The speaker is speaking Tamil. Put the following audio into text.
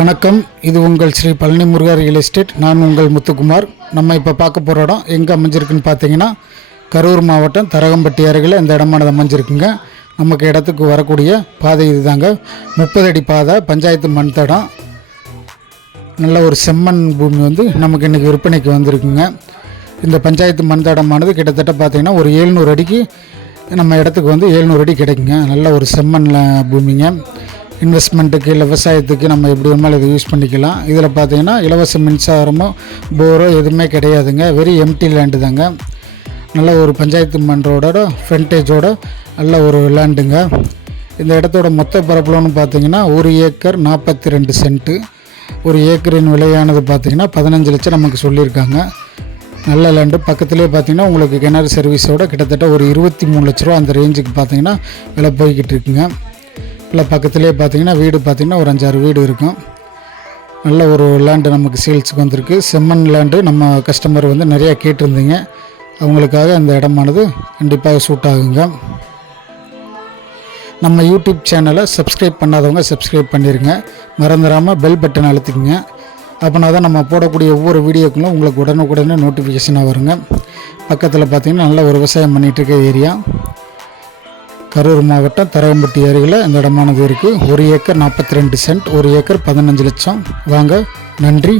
வணக்கம். இது உங்கள் ஸ்ரீ பழனி முருகா ரியல் எஸ்டேட். நான் உங்கள் முத்துக்குமார். நம்ம இப்போ பார்க்க போகிற இடம் எங்கே அமைஞ்சிருக்குன்னு பார்த்தீங்கன்னா கரூர் மாவட்டம் தரகம்பட்டி அருகில் இந்த இடமானது அமைஞ்சிருக்குங்க. நமக்கு இடத்துக்கு வரக்கூடிய பாதை இதுதாங்க. முப்பது அடி பாதை பஞ்சாயத்து மண் தடம். நல்ல ஒரு செம்மண் பூமி வந்து நமக்கு இன்றைக்கி விற்பனைக்கு வந்திருக்குங்க. இந்த பஞ்சாயத்து மண் தடமானது கிட்டத்தட்ட பார்த்தீங்கன்னா ஒரு ஏழ்நூறு அடிக்கு நம்ம இடத்துக்கு வந்து ஏழ்நூறு அடி கிடைக்குங்க. நல்ல ஒரு செம்மண்ணில் பூமிங்க. இன்வெஸ்ட்மெண்ட்டுக்கு இல்லை விவசாயத்துக்கு நம்ம எப்படி வேணாலும் இதை யூஸ் பண்ணிக்கலாம். இதில் பார்த்தீங்கன்னா இலவச மின்சாரமோ போரோ எதுவுமே கிடையாதுங்க. வெறும் எம்டி லேண்டு தாங்க. நல்ல ஒரு பஞ்சாயத்து மன்றோட ஃப்ரண்டேஜோட நல்ல ஒரு லேண்டுங்க இந்த இடத்தோட மொத்த பரப்பளவுன்னு பார்த்தீங்கன்னா ஒரு ஏக்கர் நாற்பத்தி ரெண்டு சென்ட்டு ஒரு ஏக்கரின் விலையானது பார்த்தீங்கன்னா பதினஞ்சு லட்சம் நமக்கு சொல்லியிருக்காங்க. நல்ல லேண்டு பக்கத்துலேயே பார்த்தீங்கன்னா உங்களுக்கு கிணறு சர்வீஸோட கிட்டத்தட்ட ஒரு இருபத்தி மூணு லட்ச ரூபா அந்த ரேஞ்சுக்கு பார்த்தீங்கன்னா விலை போய்கிட்டு இருக்குங்க. இல்லை பக்கத்துலேயே பார்த்தீங்கன்னா வீடு பார்த்தீங்கன்னா ஒரு அஞ்சாறு வீடு இருக்கும். நல்ல ஒரு லேண்டு நமக்கு சேல்ஸுக்கு வந்திருக்கு. செம்மண் லேண்டு நம்ம கஸ்டமர் வந்து நிறையா கேட்டிருந்தீங்க. அவங்களுக்காக அந்த இடமானது கண்டிப்பாக சூட் ஆகுங்க. நம்ம யூடியூப் சேனலை சப்ஸ்கிரைப் பண்ணாதவங்க சப்ஸ்கிரைப் பண்ணிடுங்க மறந்துடாமல் பெல் பட்டன் அழுத்திக்கங்க. அப்படின்னா தான் நம்ம போடக்கூடிய ஒவ்வொரு வீடியோக்களும் உங்களுக்கு உடனுக்குடனே நோட்டிஃபிகேஷனாக வருங்க. பக்கத்தில் பார்த்தீங்கன்னா நல்ல ஒரு விவசாயம் பண்ணிகிட்ருக்க ஏரியா கரூர் மாவட்டம் தரகம்பட்டி அருகில் இந்த இடமானது இருக்குது ஒரு ஏக்கர் நாற்பத்தி ரெண்டு சென்ட் ஒரு ஏக்கர் பதினஞ்சு லட்சம். வாங்க நன்றி.